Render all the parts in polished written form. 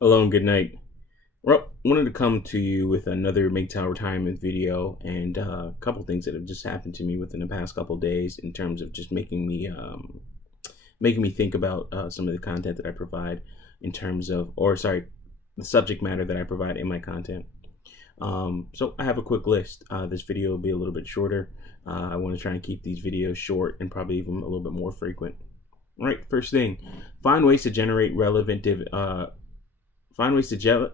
Hello and good night. Well, wanted to come to you with another MGTOW retirement video and a couple things that have just happened to me within the past couple days in terms of just making me think about some of the content that I provide in terms of, or sorry, the subject matter that I provide in my content. So I have a quick list. This video will be a little bit shorter. I want to try and keep these videos short and probably even a little bit more frequent. All right, first thing, find ways to generate find ways to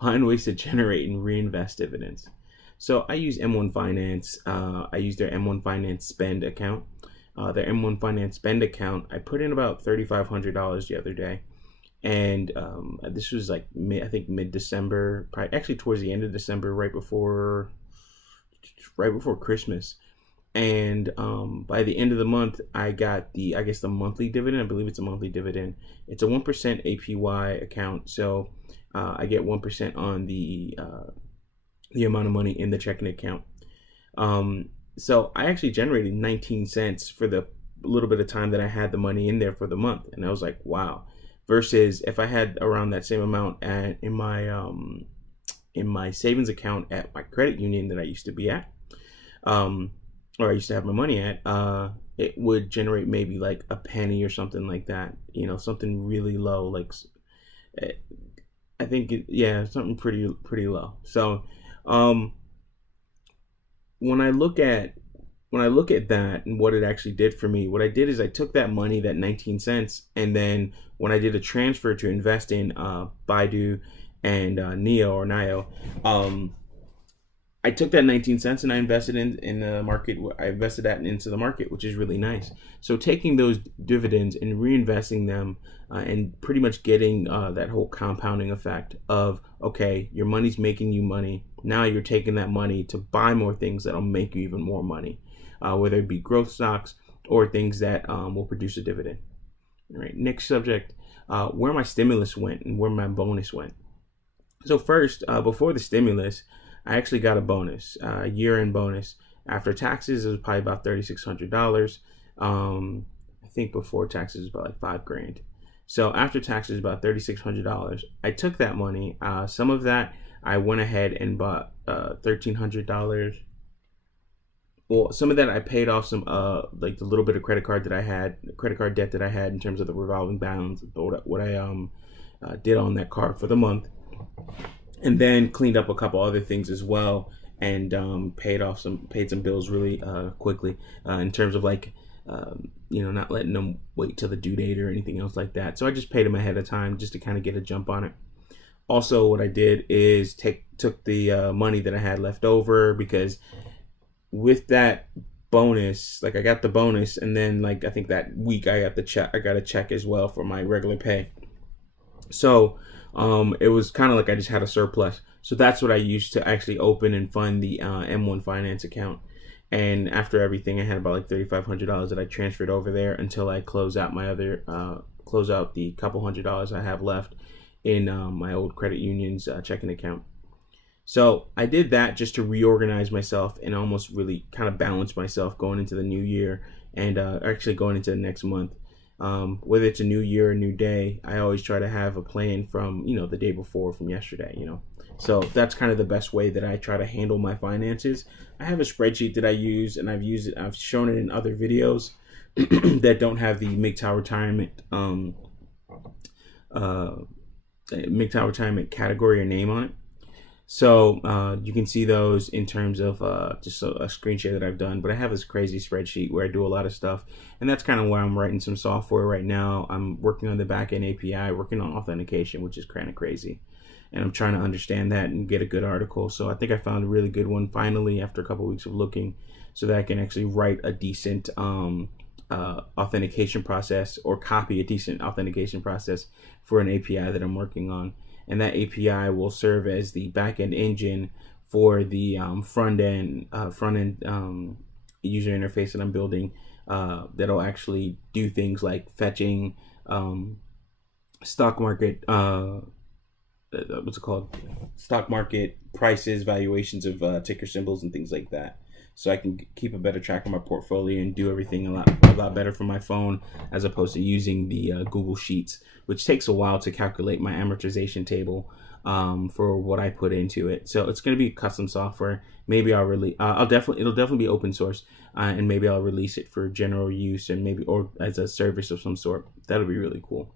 find ways to generate and reinvest dividends. So I use M1 Finance. I use their M1 Finance spend account. Their M1 Finance spend account, I put in about $3,500 the other day. And this was like, I think mid-December, probably actually towards the end of December, right before Christmas. And by the end of the month, I got I guess the monthly dividend. I believe it's a monthly dividend. It's a 1% APY account, so I get 1% on the amount of money in the checking account. So I actually generated 19 cents for the little bit of time that I had the money in there for the month, and I was like, wow. Versus if I had around that same amount in my savings account at my credit union that I used to be at. Or I used to have my money at, it would generate maybe like a penny or something like that. You know, something really low. Like, I think, yeah, something pretty low. So, when I look at that and what it actually did for me, what I did is I took that money, that 19 cents, and then when I did a transfer to invest in Baidu and NIO, I took that 19 cents and I invested in the market. I invested that into the market, which is really nice. So taking those dividends and reinvesting them and pretty much getting that whole compounding effect of, okay, your money's making you money. Now you're taking that money to buy more things that'll make you even more money, whether it be growth stocks or things that will produce a dividend. All right, next subject, where my stimulus went and where my bonus went. So first, before the stimulus, I actually got a bonus, year-end bonus. After taxes, it was probably about $3,600. I think before taxes, it was about like $5,000. So after taxes, about $3,600. I took that money. Some of that I went ahead and bought $1,300. Well, some of that I paid off some like the little bit of credit card debt that I had in terms of the revolving balance, what I did on that card for the month, and then cleaned up a couple other things as well, and paid some bills really quickly in terms of like not letting them wait till the due date or anything else like that. So I just paid them ahead of time just to kind of get a jump on it. Also, what I did is took the money that I had left over, because with that bonus, like I got the bonus, and then like I think that week I got a check as well for my regular pay. So it was kind of like I just had a surplus. So that's what I used to actually open and fund the M1 Finance account. And after everything, I had about like $3,500 that I transferred over there until I close out the couple $100 I have left in my old credit union's checking account. So I did that just to reorganize myself and almost really kind of balance myself going into the new year and actually going into the next month. Whether it's a new year or a new day, I always try to have a plan from, the day before, from yesterday, So that's kind of the best way that I try to handle my finances. I have a spreadsheet that I use, and I've shown it in other videos that don't have the MGTOW retirement category or name on it. So you can see those in terms of just a screen share that I've done. But I have this crazy spreadsheet where I do a lot of stuff, and that's kind of why I'm writing some software right now. I'm working on the backend API, working on authentication, which is kind of crazy, and I'm trying to understand that and get a good article. So I think I found a really good one finally after a couple of weeks of looking, so that I can actually write a decent authentication process, or copy a decent authentication process for an API that I'm working on. And that API will serve as the backend engine for the front end user interface that I'm building. That'll actually do things like fetching stock market stock market prices, valuations of ticker symbols, and things like that. so I can keep a better track of my portfolio and do everything a lot better from my phone, as opposed to using the Google Sheets, which takes a while to calculate my amortization table for what I put into it. So it's going to be custom software. Maybe I'll it'll definitely be open source, and maybe I'll release it for general use, and maybe or as a service of some sort. That'll be really cool.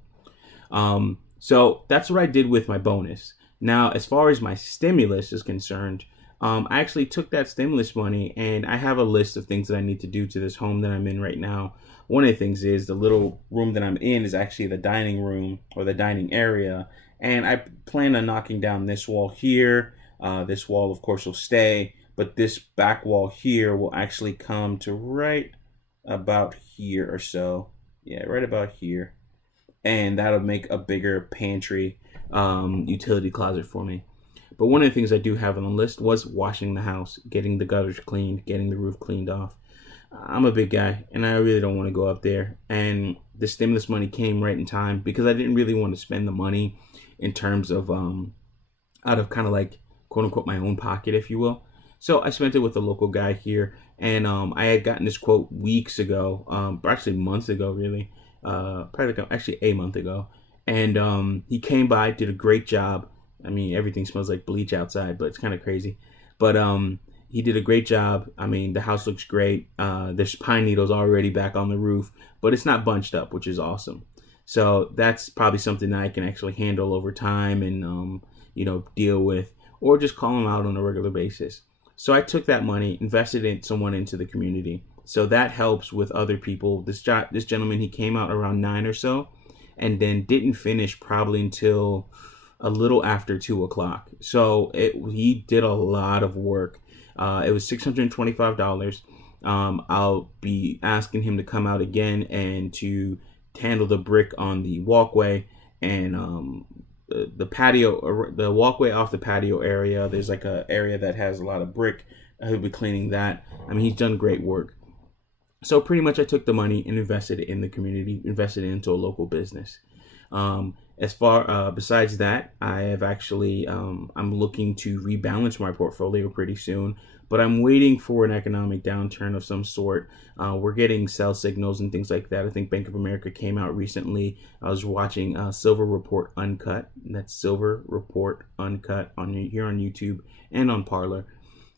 So that's what I did with my bonus. Now, as far as my stimulus is concerned, I actually took that stimulus money, and I have a list of things that I need to do to this home that I'm in right now. One of the things is the little room that I'm in is actually the dining room, or the dining area. And I plan on knocking down this wall here. This wall, of course, will stay, but this back wall here will actually come to right about here or so. Yeah, right about here. And that'll make a bigger pantry utility closet for me. But one of the things I do have on the list was washing the house, getting the gutters cleaned, getting the roof cleaned off. I'm a big guy, and I really don't want to go up there. And the stimulus money came right in time, because I didn't really want to spend the money in terms of out of kind of like quote unquote my own pocket, if you will. So I spent it with a local guy here, and I had gotten this quote weeks ago, actually months ago, really, probably like actually a month ago. And he came by, did a great job. I mean, everything smells like bleach outside, but it's kind of crazy. But he did a great job. I mean, the house looks great. There's pine needles already back on the roof, but it's not bunched up, which is awesome. So that's probably something that I can actually handle over time and, deal with, or just call him out on a regular basis. So I took that money, invested in someone into the community. So that helps with other people. This gentleman, he came out around 9 or so, and then didn't finish probably until a little after 2 o'clock. So he did a lot of work. It was $625. I'll be asking him to come out again and to handle the brick on the walkway and the patio, the walkway off the patio area. There's like a area that has a lot of brick. He'll be cleaning that. I mean, he's done great work. So pretty much I took the money and invested it in the community, invested it into a local business. As far besides that, I have actually I'm looking to rebalance my portfolio pretty soon, but I'm waiting for an economic downturn of some sort. We're getting sell signals and things like that. I think Bank of America came out recently. I was watching Silver Report Uncut. And that's Silver Report Uncut here on YouTube and on Parler.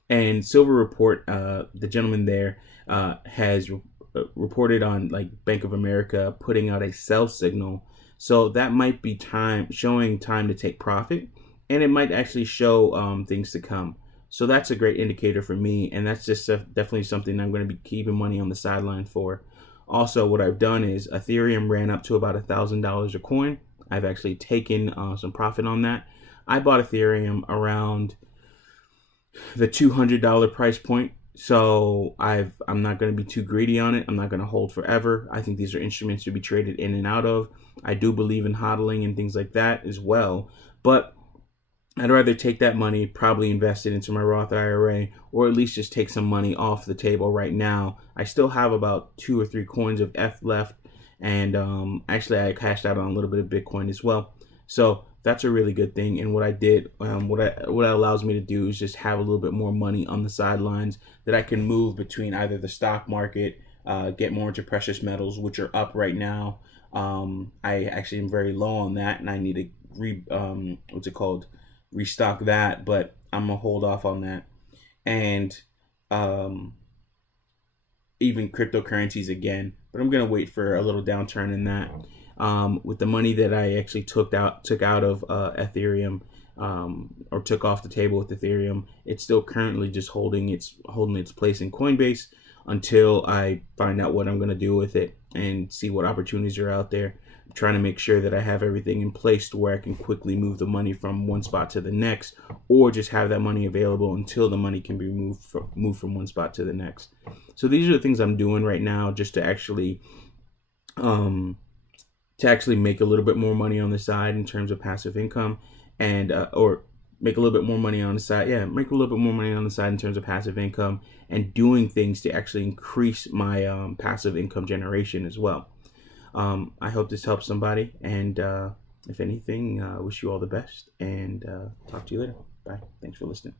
And Silver Report, the gentleman there has reported on like Bank of America putting out a sell signal. So that might be showing time to take profit, and it might actually show things to come. So that's a great indicator for me, and that's just definitely something I'm going to be keeping money on the sideline for. Also, what I've done is Ethereum ran up to about $1,000 a coin. I've actually taken some profit on that. I bought Ethereum around the $200 price point. So I'm not going to be too greedy on it. I'm not going to hold forever. I think these are instruments to be traded in and out of. I do believe in hodling and things like that as well. But I'd rather take that money, probably invest it into my Roth IRA, or at least just take some money off the table right now. I still have about 2 or 3 coins of F left. And actually, I cashed out on a little bit of Bitcoin as well. So that's a really good thing. And what I did, what it allows me to do is just have a little bit more money on the sidelines that I can move between either the stock market, get more into precious metals, which are up right now. I actually am very low on that, and I need to restock that, but I'm gonna hold off on that. And even cryptocurrencies again, but I'm gonna wait for a little downturn in that. With the money that I actually took out of Ethereum, or took off the table with Ethereum, it's still currently just holding its place in Coinbase until I find out what I'm going to do with it and see what opportunities are out there. I'm trying to make sure that I have everything in place to where I can quickly move the money from one spot to the next, or just have that money available until the money can be moved from one spot to the next. So these are the things I'm doing right now, just to actually make a little bit more money on the side in terms of passive income, and or make a little bit more money on the side. Yeah, make a little bit more money on the side in terms of passive income, and doing things to actually increase my passive income generation as well. I hope this helps somebody, and if anything, I wish you all the best, and talk to you later. Bye. Thanks for listening.